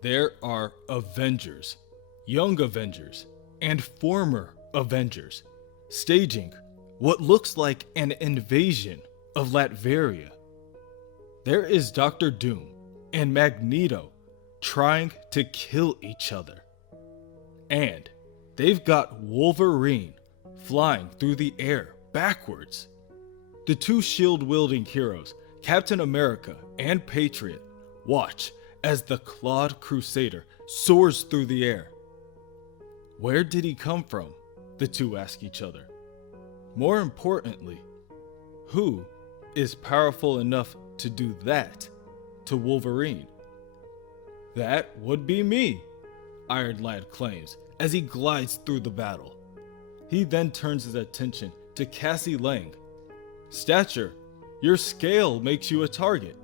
There are Avengers, Young Avengers, and former Avengers, staging what looks like an invasion of Latveria. There is Doctor Doom and Magneto trying to kill each other. And they've got Wolverine flying through the air backwards. The two shield-wielding heroes, Captain America and Patriot, watch as the clawed Crusader soars through the air. Where did he come from? The two ask each other. More importantly, who is powerful enough to do that to Wolverine? That would be me, Iron Lad claims as he glides through the battle. He then turns his attention to Cassie Lang. Stature, your scale makes you a target.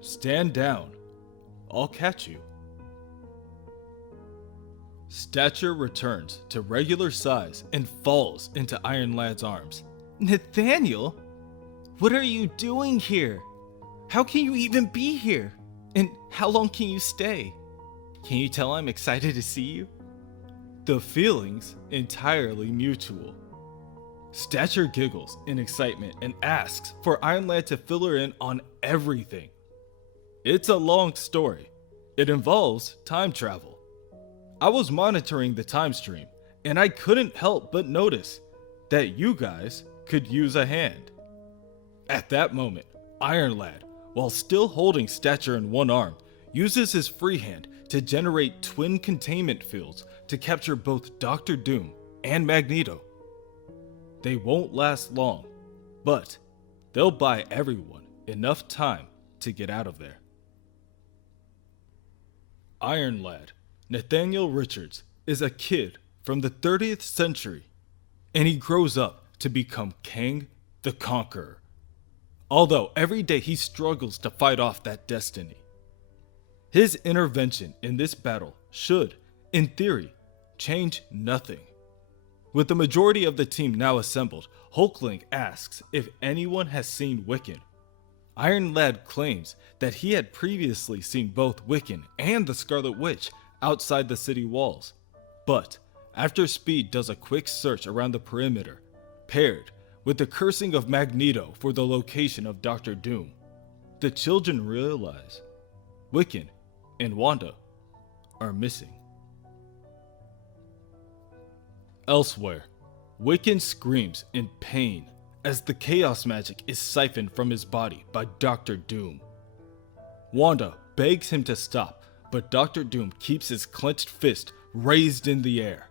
Stand down. I'll catch you. Stature returns to regular size and falls into Iron Lad's arms. Nathaniel? What are you doing here? How can you even be here? And how long can you stay? Can you tell I'm excited to see you? The feeling's entirely mutual. Stature giggles in excitement and asks for Iron Lad to fill her in on everything. It's a long story. It involves time travel. I was monitoring the time stream, and I couldn't help but notice that you guys could use a hand. At that moment, Iron Lad, while still holding Stature in one arm, uses his free hand to generate twin containment fields to capture both Doctor Doom and Magneto. They won't last long, but they'll buy everyone enough time to get out of there. Iron Lad, Nathaniel Richards, is a kid from the 30th century, and he grows up to become Kang the Conqueror, although every day he struggles to fight off that destiny. His intervention in this battle should, in theory, change nothing. With the majority of the team now assembled, Hulkling asks if anyone has seen Wiccan. Iron Lad claims that he had previously seen both Wiccan and the Scarlet Witch outside the city walls, but after Speed does a quick search around the perimeter, paired with the cursing of Magneto for the location of Doctor Doom, the children realize Wiccan and Wanda are missing. Elsewhere, Wiccan screams in pain as the chaos magic is siphoned from his body by Doctor Doom. Wanda begs him to stop, but Doctor Doom keeps his clenched fist raised in the air.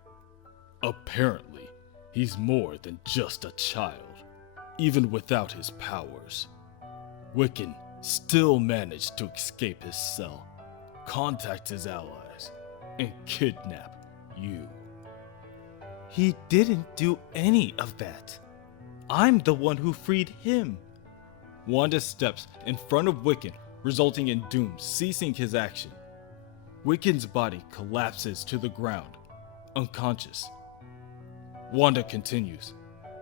Apparently, he's more than just a child, even without his powers. Wiccan still managed to escape his cell, contact his allies, and kidnap you. He didn't do any of that. I'm the one who freed him. Wanda steps in front of Wiccan, resulting in Doom ceasing his action. Wiccan's body collapses to the ground, unconscious. Wanda continues.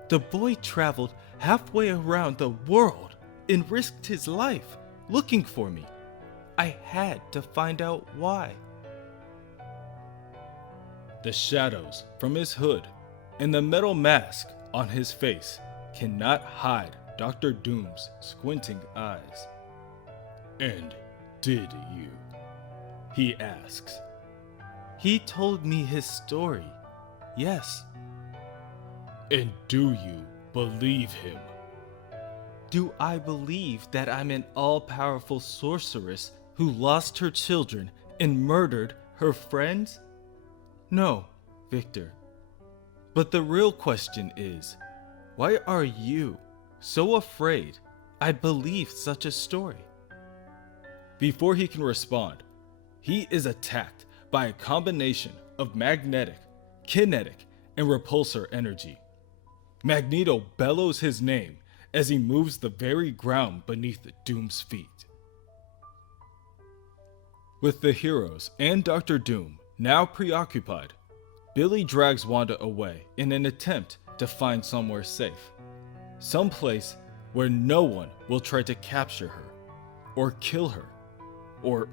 The boy traveled halfway around the world and risked his life looking for me. I had to find out why. The shadows from his hood and the metal mask on his face cannot hide Doctor Doom's squinting eyes. And did you? He asks. He told me his story. Yes. And do you believe him? Do I believe that I'm an all-powerful sorceress who lost her children and murdered her friends? No, Victor. But the real question is, why are you so afraid I'd believe such a story? Before he can respond, he is attacked by a combination of magnetic, kinetic, and repulsor energy. Magneto bellows his name as he moves the very ground beneath Doom's feet. With the heroes and Doctor Doom now preoccupied, Billy drags Wanda away in an attempt to find somewhere safe. Someplace where no one will try to capture her, or kill her, or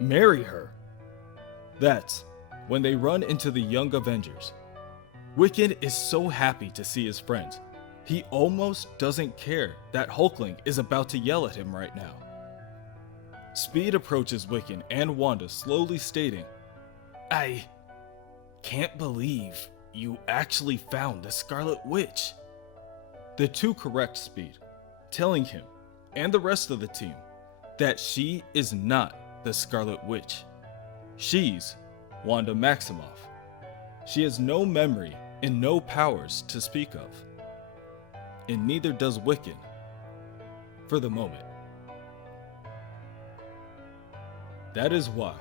marry her. That's when they run into the Young Avengers. Wiccan is so happy to see his friends. He almost doesn't care that Hulkling is about to yell at him right now. Speed approaches Wiccan and Wanda, slowly stating, "I can't believe you actually found the Scarlet Witch." The two correct Speed, telling him and the rest of the team that she is not the Scarlet Witch. She's Wanda Maximoff. She has no memory and no powers to speak of. And neither does Wiccan, for the moment. That is why,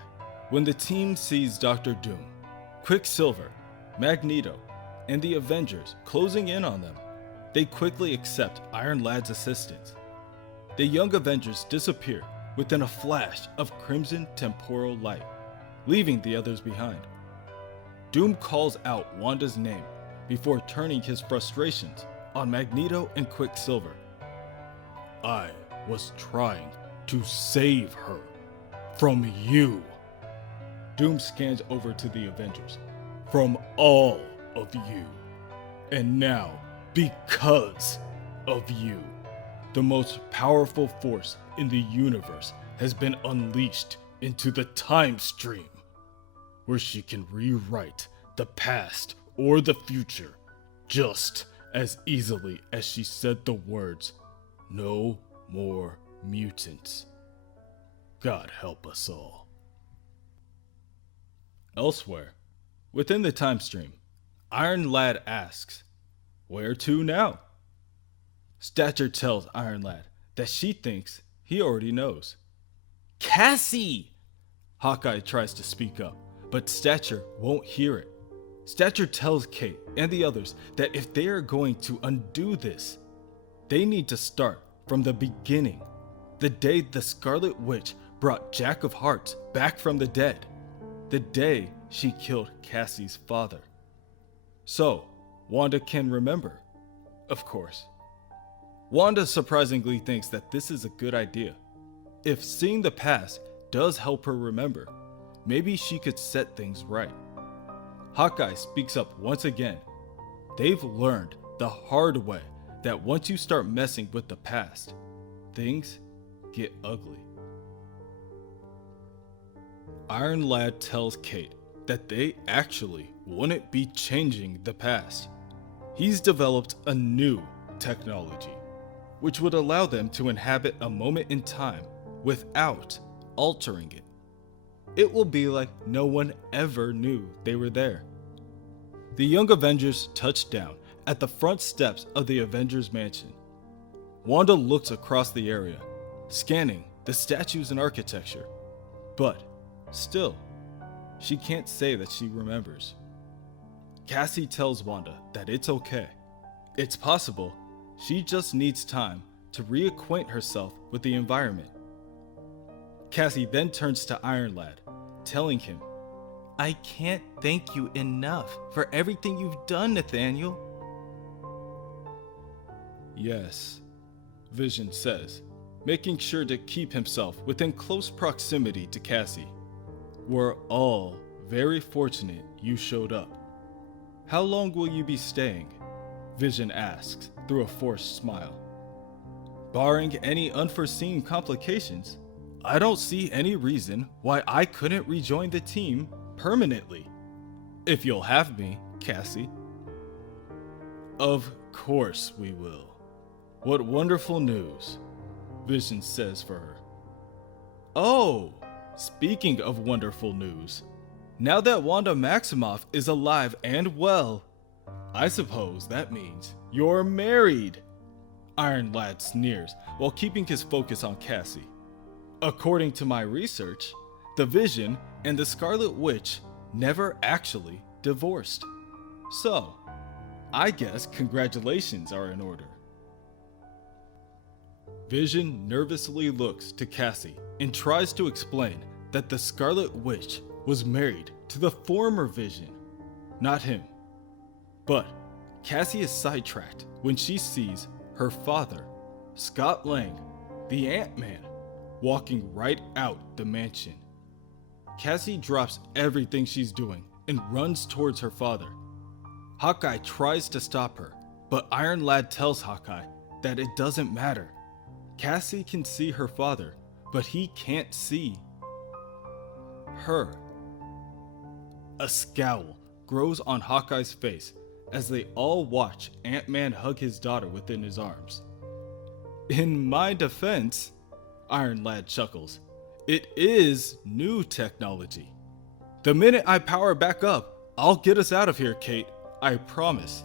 when the team sees Dr. Doom, Quicksilver, Magneto, and the Avengers closing in on them, they quickly accept Iron Lad's assistance. The Young Avengers disappear within a flash of crimson temporal light, leaving the others behind. Doom calls out Wanda's name before turning his frustrations on Magneto and Quicksilver. "I was trying to save her from you." Doom scans over to the Avengers. "From all of you. And now, because of you, the most powerful force in the universe has been unleashed into the time stream, where she can rewrite the past or the future just as easily as she said the words, 'No more mutants.' God help us all." Elsewhere, within the time stream, Iron Lad asks, "Where to now?" Stature tells Iron Lad that she thinks he already knows. "Cassie!" Hawkeye tries to speak up, but Stature won't hear it. Stature tells Kate and the others that if they are going to undo this, they need to start from the beginning, the day the Scarlet Witch brought Jack of Hearts back from the dead, the day she killed Cassie's father. So, Wanda can remember, of course. Wanda surprisingly thinks that this is a good idea. If seeing the past does help her remember, maybe she could set things right. Hawkeye speaks up once again. They've learned the hard way that once you start messing with the past, things get ugly. Iron Lad tells Kate that they actually wouldn't be changing the past. He's developed a new technology, which would allow them to inhabit a moment in time without altering it. It will be like no one ever knew they were there. The Young Avengers touch down at the front steps of the Avengers Mansion. Wanda looks across the area, scanning the statues and architecture, but still, she can't say that she remembers. Cassie tells Wanda that it's okay. It's possible she just needs time to reacquaint herself with the environment. Cassie then turns to Iron Lad, telling him, "I can't thank you enough for everything you've done, Nathaniel." "Yes," Vision says, making sure to keep himself within close proximity to Cassie. "We're all very fortunate you showed up. How long will you be staying?" Vision asks through a forced smile. "Barring any unforeseen complications, I don't see any reason why I couldn't rejoin the team permanently. If you'll have me, Cassie." "Of course we will. What wonderful news," Vision says for her. "Oh, speaking of wonderful news, now that Wanda Maximoff is alive and well, I suppose that means you're married." Iron Lad sneers while keeping his focus on Cassie. "According to my research, the Vision and the Scarlet Witch never actually divorced. So, I guess congratulations are in order." Vision nervously looks to Cassie and tries to explain that the Scarlet Witch was married to the former Vision, not him. But Cassie is sidetracked when she sees her father, Scott Lang, the Ant-Man, walking right out the mansion. Cassie drops everything she's doing and runs towards her father. Hawkeye tries to stop her, but Iron Lad tells Hawkeye that it doesn't matter. Cassie can see her father, but he can't see her. A scowl grows on Hawkeye's face as they all watch Ant-Man hug his daughter within his arms. In my defense, Iron Lad chuckles, it is new technology. The minute I power back up, I'll get us out of here, Kate. I promise.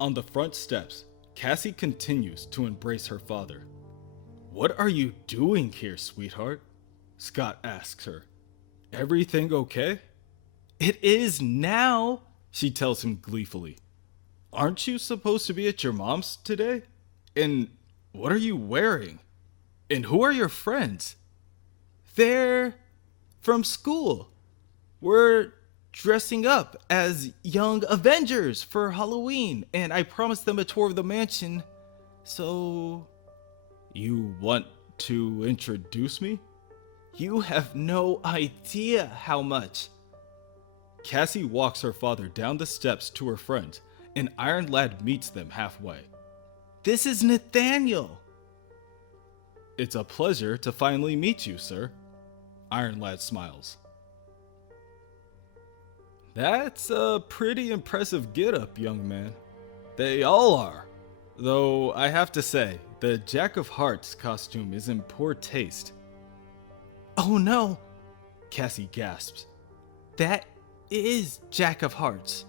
On the front steps, Cassie continues to embrace her father. What are you doing here, sweetheart? Scott asks her. Everything okay? It is now, she tells him gleefully. Aren't you supposed to be at your mom's today? And what are you wearing? And who are your friends? They're from school. We're dressing up as Young Avengers for Halloween, and I promised them a tour of the mansion. So, you want to introduce me? You have no idea how much. Cassie walks her father down the steps to her friends, and Iron Lad meets them halfway. This is Nathaniel. It's a pleasure to finally meet you, sir. Iron Lad smiles. That's a pretty impressive getup, young man. They all are. Though I have to say, the Jack of Hearts costume is in poor taste. Oh no, Cassie gasps. That is Jack of Hearts.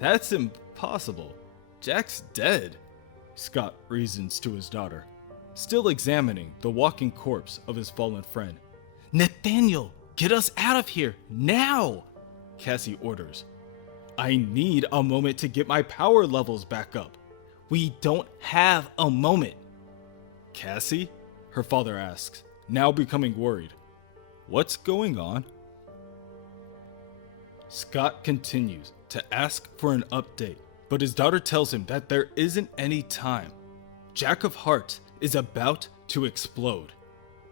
That's impossible. Jack's dead, Scott reasons to his daughter, still examining the walking corpse of his fallen friend. Nathaniel, get us out of here, now! Cassie orders. I need a moment to get my power levels back up. We don't have a moment. Cassie? Her father asks, now becoming worried. What's going on? Scott continues to ask for an update, but his daughter tells him that there isn't any time. Jack of Hearts is about to explode.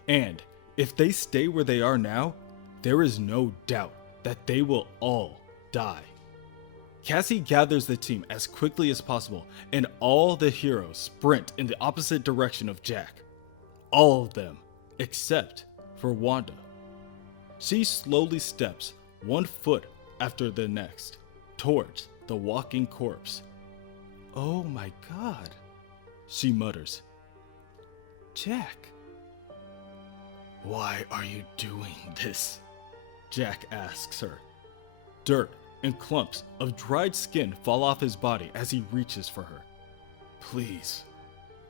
And if they stay where they are now, there is no doubt that they will all die. Cassie gathers the team as quickly as possible, and all the heroes sprint in the opposite direction of Jack. All of them, except for Wanda. She slowly steps one foot after the next, towards the walking corpse. Oh my God, she mutters. Jack. Why are you doing this? Jack asks her. Dirt and clumps of dried skin fall off his body as he reaches for her. Please,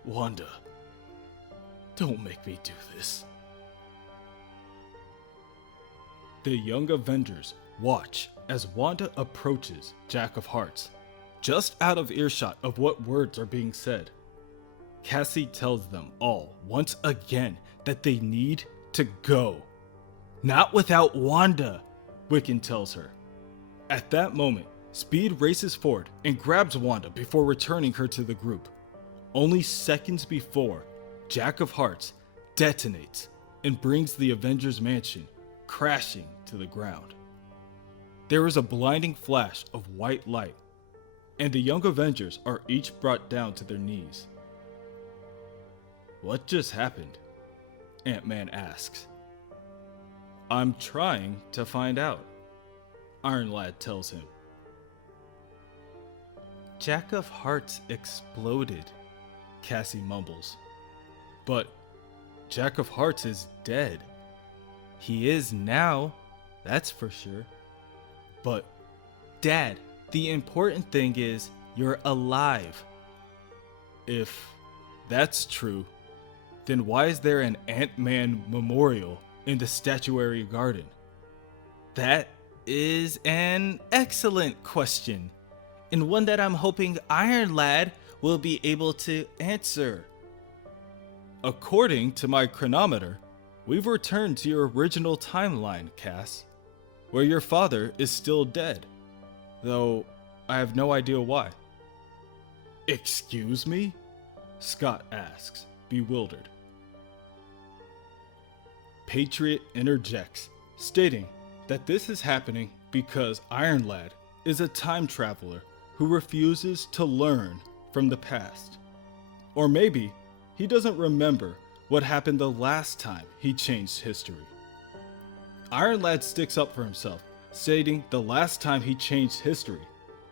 Wanda, don't make me do this. The Young Avengers watch as Wanda approaches Jack of Hearts, just out of earshot of what words are being said. Cassie tells them all once again that they need to go. Not without Wanda, Wiccan tells her. At that moment, Speed races forward and grabs Wanda before returning her to the group. Only seconds before, Jack of Hearts detonates and brings the Avengers Mansion crashing to the ground. There is a blinding flash of white light, and the Young Avengers are each brought down to their knees. What just happened? Ant-Man asks. I'm trying to find out, Iron Lad tells him. Jack of Hearts exploded, Cassie mumbles. But Jack of Hearts is dead. He is now, that's for sure. But, Dad, the important thing is you're alive. If that's true, then why is there an Ant-Man memorial in the statuary garden? That is an excellent question, and one that I'm hoping Iron Lad will be able to answer. According to my chronometer, we've returned to your original timeline, Cass, where your father is still dead, though I have no idea why. Excuse me? Scott asks, bewildered. Patriot interjects, stating that this is happening because Iron Lad is a time traveler who refuses to learn from the past. Or maybe he doesn't remember what happened the last time he changed history. Iron Lad sticks up for himself, stating the last time he changed history,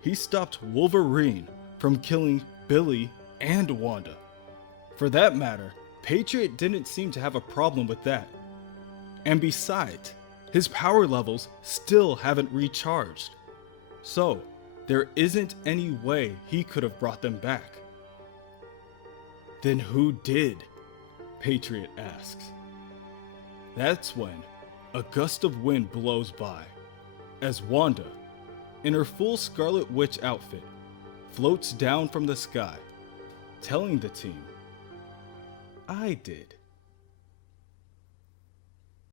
he stopped Wolverine from killing Billy and Wanda. For that matter, Patriot didn't seem to have a problem with that. And besides, his power levels still haven't recharged. So, there isn't any way he could have brought them back. Then who did? Patriot asks. That's when a gust of wind blows by, as Wanda, in her full Scarlet Witch outfit, floats down from the sky, telling the team, I did.